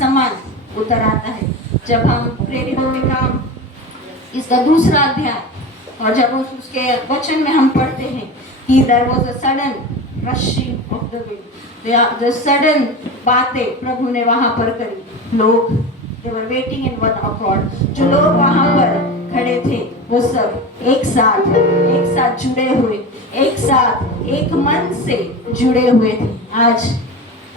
समान उतर आता है। जब हम प्रेरितों के काम इसका दूसरा अध्याय और जब उसके वचन में हम पढ़ते हैं कि there was a sudden rushing of the wind, the sudden बातें प्रभु ने वहां पर करी। लोग they were waiting in one accord, जो लोग वहां पर खड़े थे वो सब एक साथ जुड़े हुए, एक साथ एक मन से जुड़े हुए थे। आज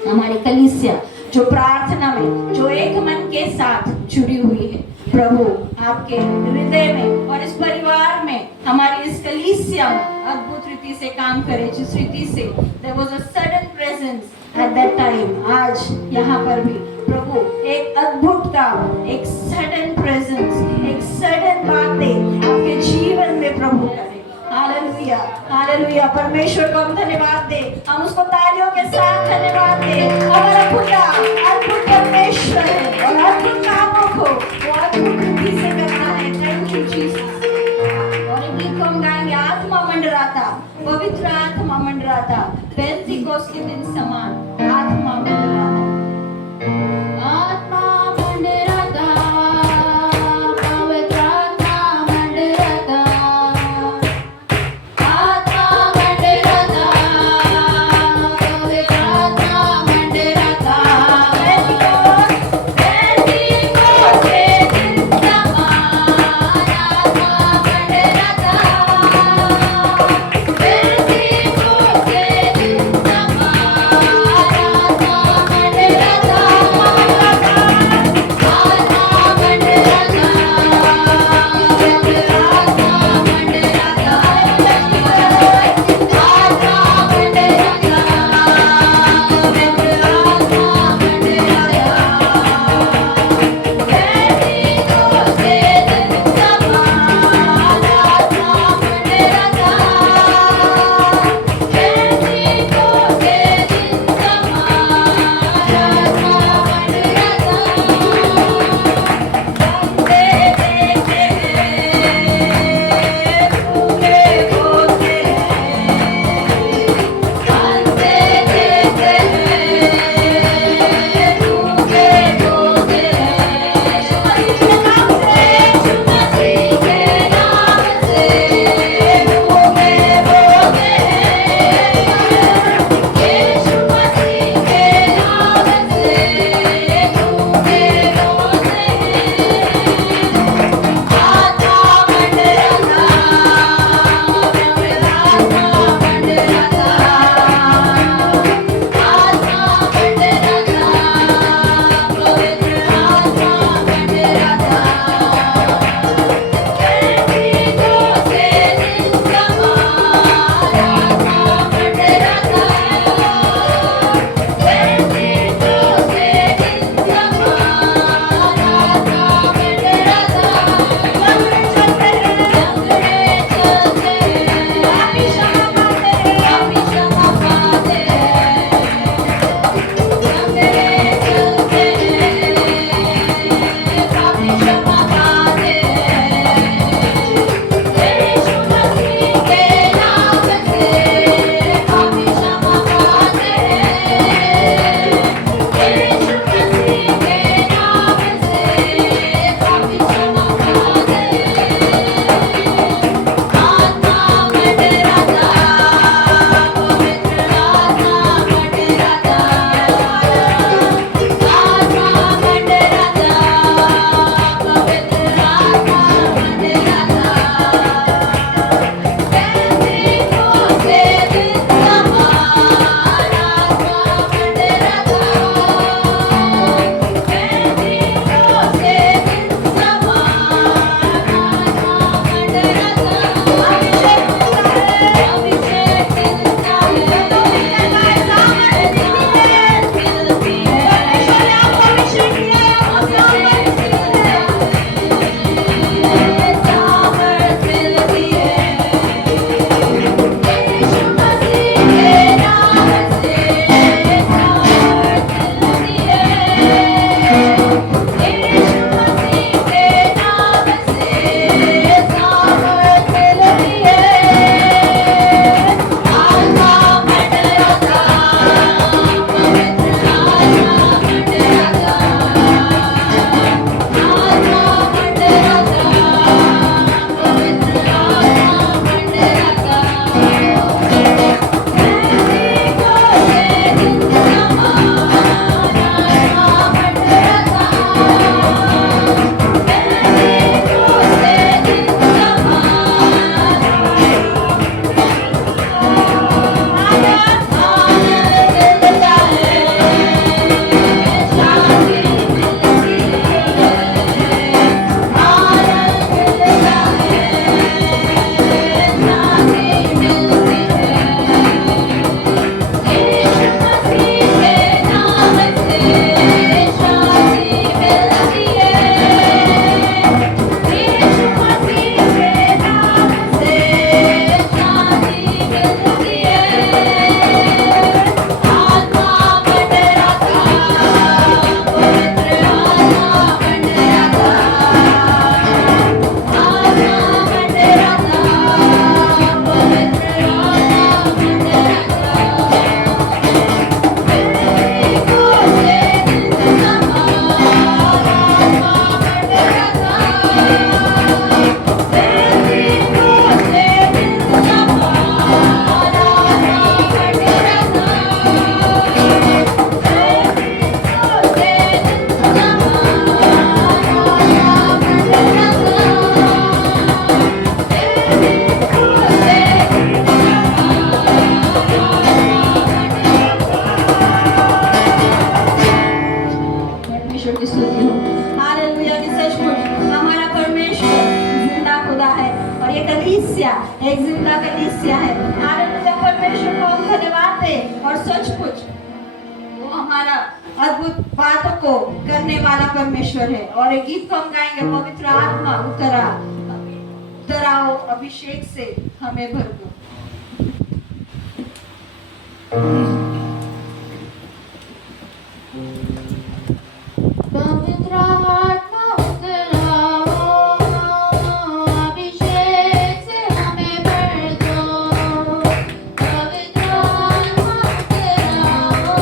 हमारी कलीसिया जो प्रार्थना में जो एक मन के साथ जुड़ी हुई है, प्रभु आपके हृदय में और इस परिवार में हमारी इस कलीसिया में अद्भुत रीति से काम करे, जिस रीति से there was a sudden presence at that time। आज यहाँ पर भी प्रभु एक अद्भुत काम, एक सडन प्रेजेंस, एक सडन बातें आपके जीवन में प्रभु करे। Hallelujah, hallelujah. परमेश्वर को हम धन्यवाद दे, हम उसको तालियों के साथ धन्यवाद दे। हमारा खुदा अद्भुत परमेश्वर है और अद्भुत कामों को वो अद्भुत रीति से करना है। Thank you Jesus. और एक गीत को हम गाएंगे, आत्मा मंडराता, पवित्र आत्मा मंडराता, पेंतिकोस्त के दिन समान आत्मा मंडराता। आत्मा मंडराता, पवित्र आत्मा मंडराता, आत्मा मंडराता, पवित्र आत्मा मंडराता, पेंतिकोस्त के दिन समान आत्मा मंडराता, पेंतिकोस्त के दिन समान आत्मा कलीसिया है। हालेलुया, परमेश्वर को हम धन्यवाद दें और सचमुच वो हमारा अद्भुत बातों को करने वाला परमेश्वर है। और एक गीत को हम गाएंगे, पवित्र आत्मा उतराओ अभिषेक से हमें भर दो। पवित्र आत्मा उतराओ अभिषेक से हमें भर दो। पवित्र आत्मा उतराओ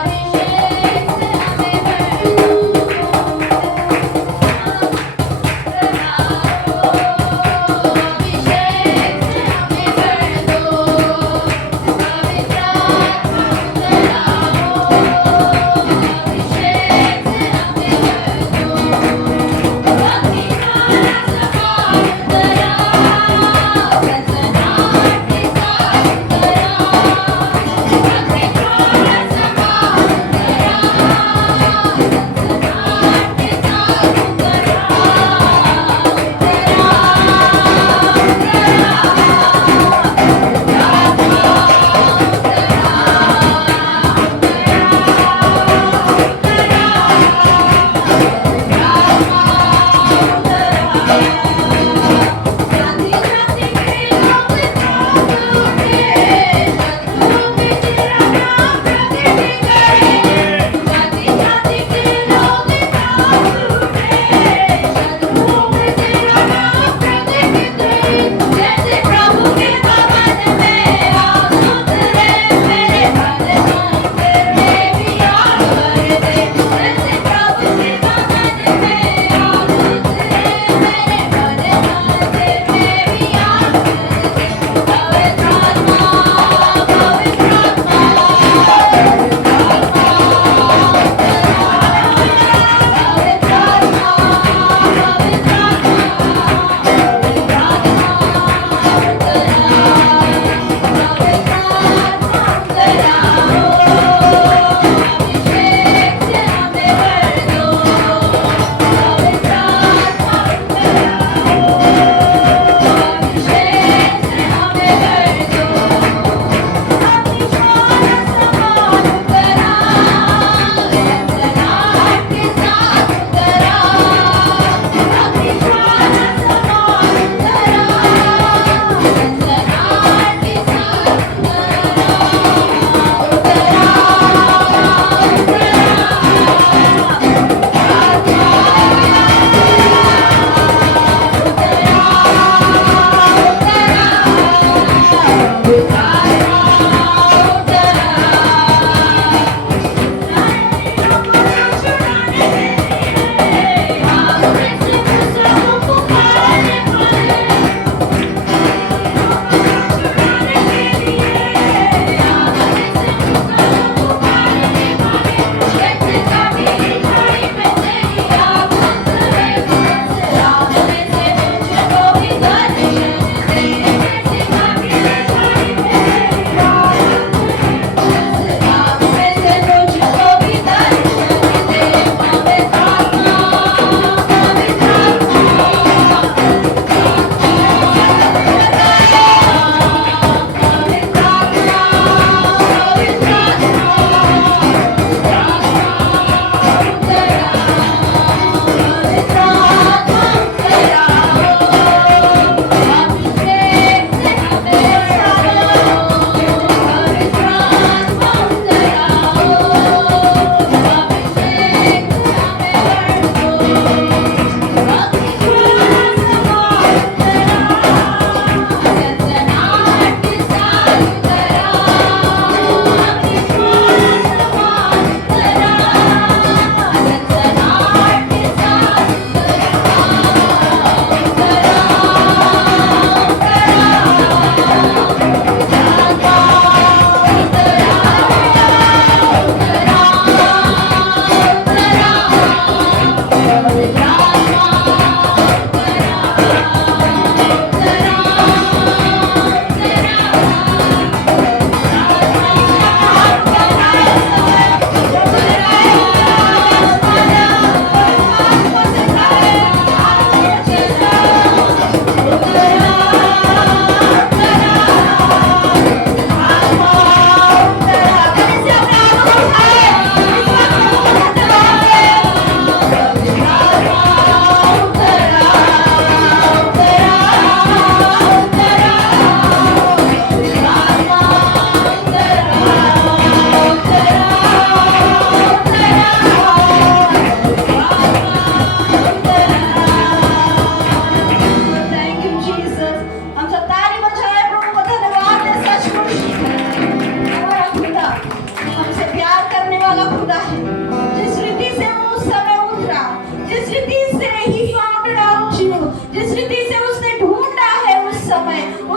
अभिषेक से हमें भर दो। अभिषेक से हमें भर दो।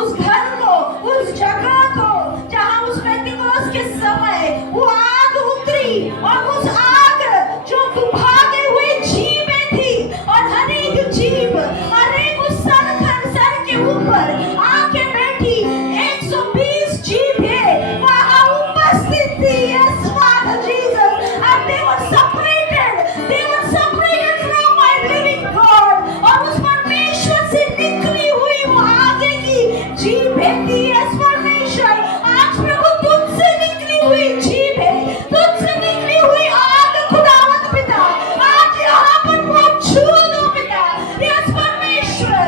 उस घर को, उस जगह को जहां उस पेंटिकोस्ट के समय वो आग उतरी और उस आग जो भागे हुए जीवें थी और हर एक जीव, हर एक उस सर के ऊपर आके बैठी 120 जीवें वहां उपस्थित थी। Yes, Father Jesus, and they were separated from my living God, और उस परमेश्वर से निकली हुई वो आगे की जीवें थी। Yes, परमेश्वर, आज प्रभु तुझसे निकली हुई जीवें, तुझसे निकली हुई आग खुदावंद पिता आज यहाँ पर मौजूद हो पिता। Yes, परमेश्वर,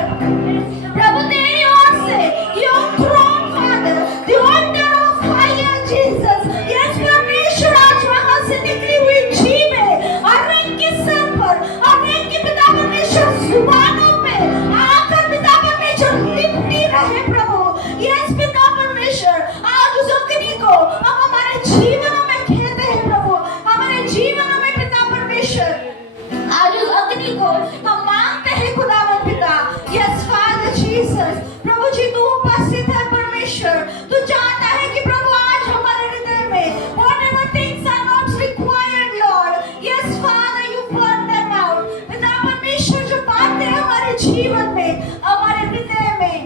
प्रभु तेरी ओर से your throne, Father, the altar of fire, Jesus. Yes, परमेश्वर, आज वहाँ से निकली हुई जीवें हर एक के सर पर, हर एक के पिता परमेश्वर जुबानों पे आकर पिता परमेश्वर लिपटी रहे प्रभु। Yes, पिता परमेश्वर, आज उस अग्नि को हम हमारे जीवनों में खेते हैं प्रभु, हमारे जीवनों में पिता परमेश्वर आज उस अग्नि को हम मांगते हैं खुदावंद पिता। Yes, Father Jesus, प्रभु जी तू उपस्थित है परमेश्वर, तू चाहता है कि प्रभु आज हमारे हृदय में whatever things are not required, Lord, yes Father, you burn them out। पिता परमेश्वर, जो बातें हमारे जीवन में, हमारे हृदय में,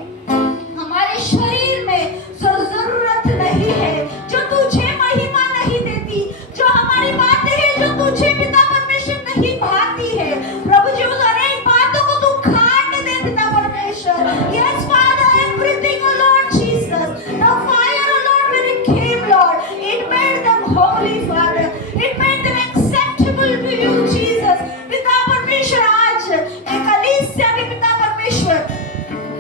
हमारे शरीर में जो जरूरत नहीं है, जो तुझे महिमा नहीं देती, जो हमारी बातें हैं जो तुझे पिता परमेश्वर नहीं भाती है, प्रभु जी उस अनेक बातों को तू काट दे पिता परमेश्वर। Yes, Father, everything, oh Lord Jesus, the fire, oh Lord, when it came, Lord, it made them holy, Father, it made them acceptable to you, Jesus। पिता परमेश्वर, आज एक कलीसिया के पिता परमेश्वर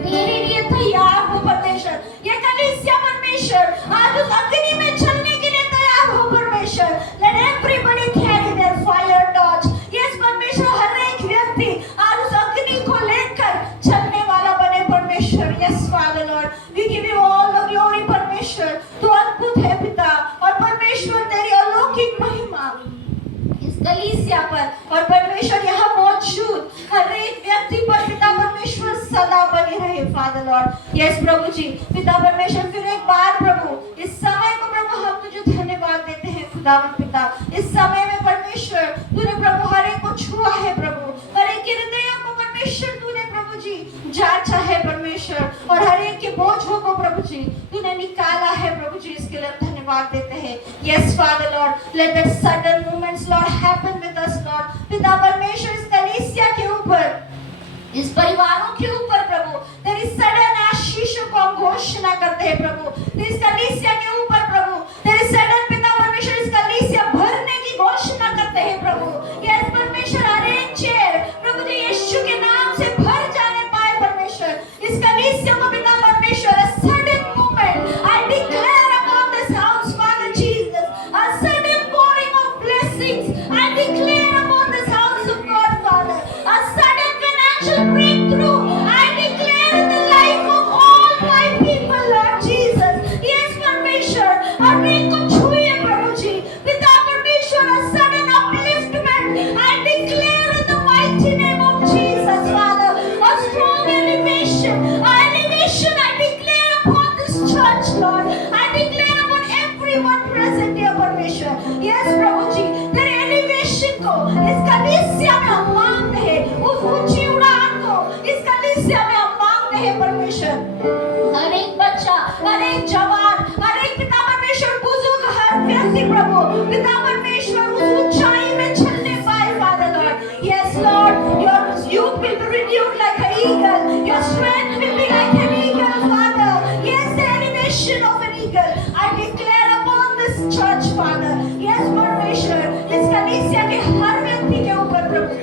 तेरे लिए तैयार हो परमेश्वर, ये कलीसिया परमेश्वर आज उस अग्नि में चलने के लिए तैयार हो परमेश्वर। Let everybody carry their fire torch। Yes, परमेश्वर, हर एक व्यक्ति आज उस अग्नि को लेकर चलने वाला बने परमेश्वर। Yes, Father Lord, we give you all the glory परमेश्वर, तू अद्भुत है पिता, और परमेश्वर तेरी अलौकिक महिमा इस कलीसिया पर और परमेश्वर यहाँ मौजूद हर एक व्यक्ति पर पिता परमेश्वर सदा बनी रहे फादर लॉर्ड। यस प्रभु जी, पिता परमेश्वर, फिर एक बार प्रभु इस समय को प्रभु हम तुझे धन्यवाद देते हैं खुदावंद पिता। इस समय में परमेश्वर तूने प्रभु हर एक को छुआ है प्रभु, हर एक के हृदयों को परमेश्वर तूने प्रभु जी जांचा है परमेश्वर, और हर एक के बोझों को प्रभु जी तूने निकाला है प्रभु जी, इसके लिए हम धन्यवाद देते हैं। Yes father Lord, let that sudden movements Lord happen with us Lord. पिता परमेश्वर, इस कलीसिया के ऊपर, इस परिवारों के ऊपर प्रभु तेरी सडन आशीषों को हम घोषणा करते हैं प्रभु। इस कलीसिया के ऊपर प्रभु तेरी सडन पिता परमेश्वर इस कलीसिया भरने की घोषणा करते हैं प्रभु। यस परमेश्वर, हर एक चेयर प्रभु जी यीशु के नाम से भर जाने पाए परमेश्वर। इस कलीसिया को पिता परमेश्वर a sudden movement I declare upon this house, Father Jesus, a sudden pouring of blessings I declare upon this house of God, Father, a sudden financial breakthrough I declare in the life of all my people, Lord Jesus। Yes परमेश्वर, हर एक को छुए प्रभु जी, पिता परमेश्वर, a sudden upliftment I declare in the mighty name of Jesus, Father, a strong elevation I declare upon this church, Lord, I declare upon everyone present here परमेश्वर। Yes प्रभु जी, तेरे elevation को इस कलीसिया में हम मांगते हैं, उस ऊंची उड़ान को इस कलीसिया में हम मांगते हैं परमेश्वर। हर एक बच्चा, हर एक जवान, हर एक पिता परमेश्वर बुजुर्ग, हर व्यक्ति प्रभु पिता परमेश्वर उस ऊंचाई में चलने पाए father Lord. Yes Lord, your youth will be renewed like an eagle, your strength will be like an eagle, Father। Yes, the elevation of an eagle I declare upon this church, Father। Yes परमेश्वर, इस कलीसिया के हर व्यक्ति के ऊपर प्रभु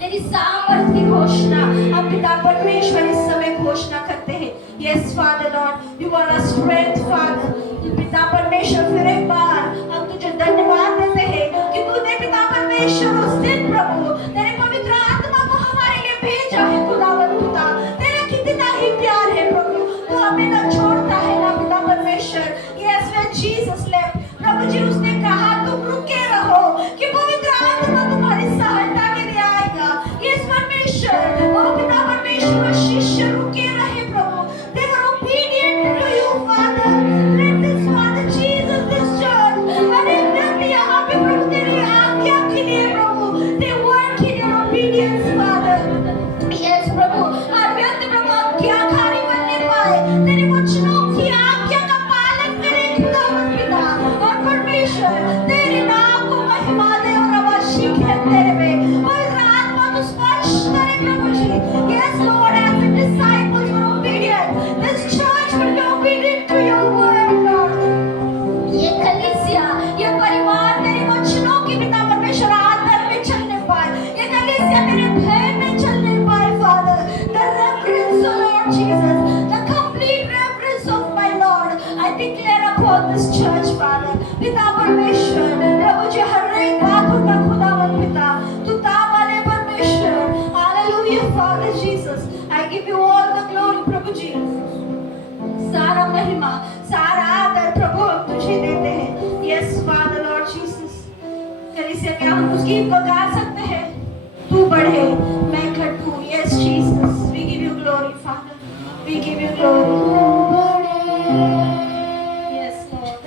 तेरी सामर्थ की घोषणा हम पिता परमेश्वर इस समय घोषणा करते हैं। Yes Father Lord, you are a strength, Father। पिता परमेश्वर, फिर एक बार हम तुझे धन्यवाद देते हैं कि तूने पिता परमेश्वर उस दिन प्रभु तेरे पवित्र आत्मा को हमारे लिए भेजा है खुदावंद पिता। तेरा कितना ही प्यार है प्रभु, तू हमें न छोड़ता है ना पिता परमेश्वर। Yes, when Jesus left, प्रभु जी उसने कहा तुम रुके रहो कि पवित्र आत्मा तुम्हारी सहायता के लिए आएगा। Yes परमेश्वर, ओ पिता परमेश्वर, शिष्य रुके रहे प्रभु, they were हम उस गीत को गा सकते हैं, तू बढ़े मैं घटूं। Yes Jesus, we give you glory father, we give you glory. Yes Lord.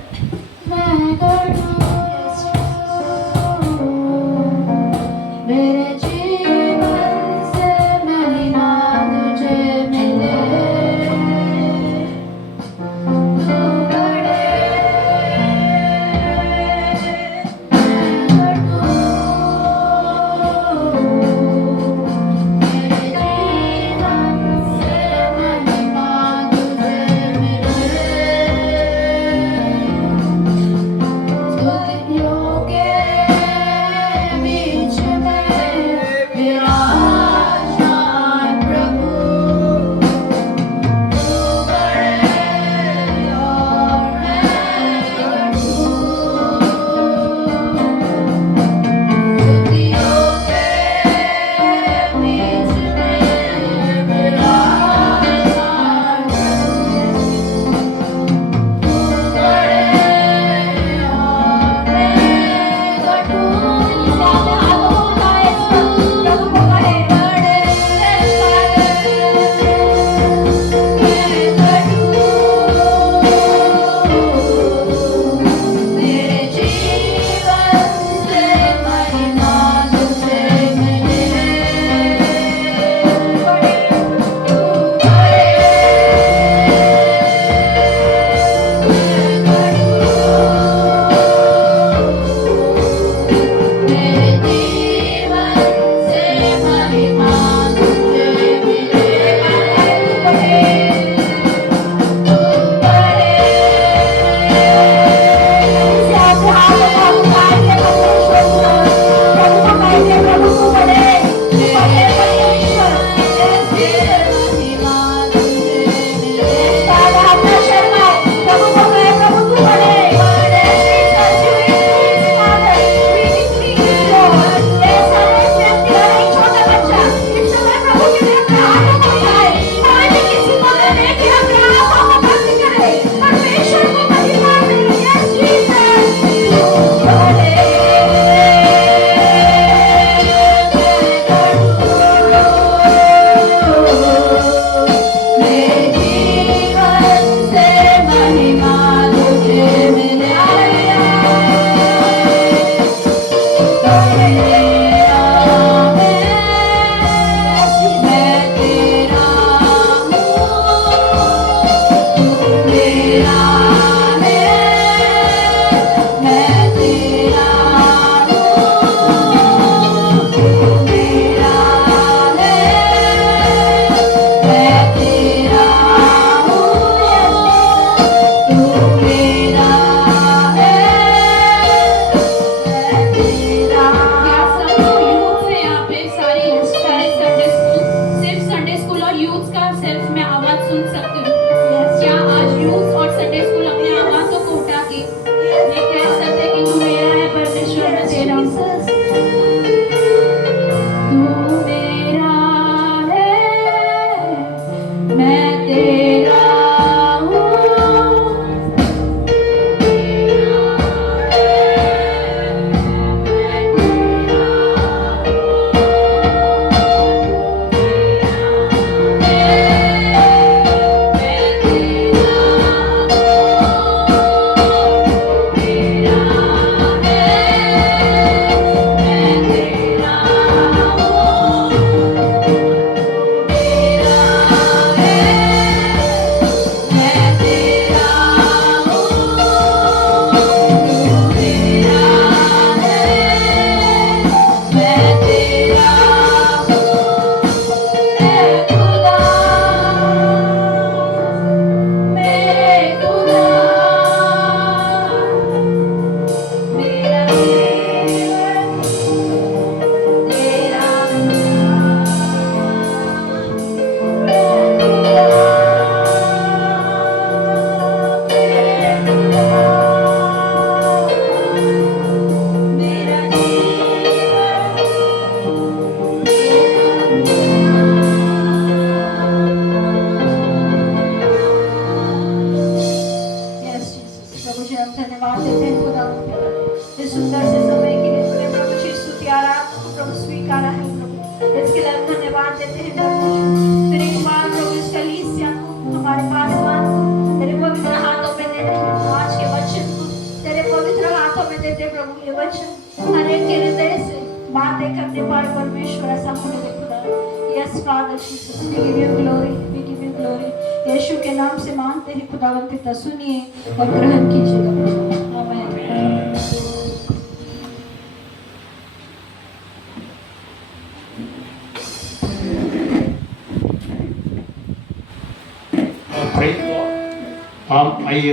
मेरे जीवन से महिमा तुझे मिले, तू बड़े मैं घटूं। मेरे जीवन से महिमा तुझे मिले, स्तुतियों के बीच में विराजमान प्रभु, तू बड़े और मैं घटूं। स्तुतियों के बीच में विराजमान प्रभु, तू बड़े और मैं घटूं। मेरे जीवन से महिमा तुझे मिले, तू बड़े मैं घटूं। मेरे जीवन से महिमा तुझे मिले, तू बड़े महिमा तुझे मिले, मेरे जीवन से महिमा तुझे मिले, तेरा मैं तेरा हूँ, तू मेरा है, मैं तेरा हूँ, तू मेरा है, मैं तेरा हूँ, तू मेरा है, मैं तेरा। क्या सब लोग यूथ हैं यहाँ पे? सारे सारे संडे स्कूल, सिर्फ संडे स्कूल और यूथ का सिर्फ मैं आवाज सुन सकती हूँ। क्या आज यूथ और संडे स्कूल अपने आवाजों को उठा के ये कह सकते हैं कि तू मेरा है परमेश्वर, मैं तेरा हूँ। तू मेरा है, मैं तेरा हूँ, प्रभु जी हम धन्यवाद देते हैं खुदा इस सुंदर से समय के लिए। तुम्हें प्रभु जी स्तुति वादे करने वाले परमेश्वर ऐसा होने दे खुदा। Yes father Jesus, we give you glory, we give you glory. यीशु के नाम से मांगते हैं खुदावंद पिता, सुनिए और ग्रहण कीजिएगा। आमीन। Praise God. हम आइए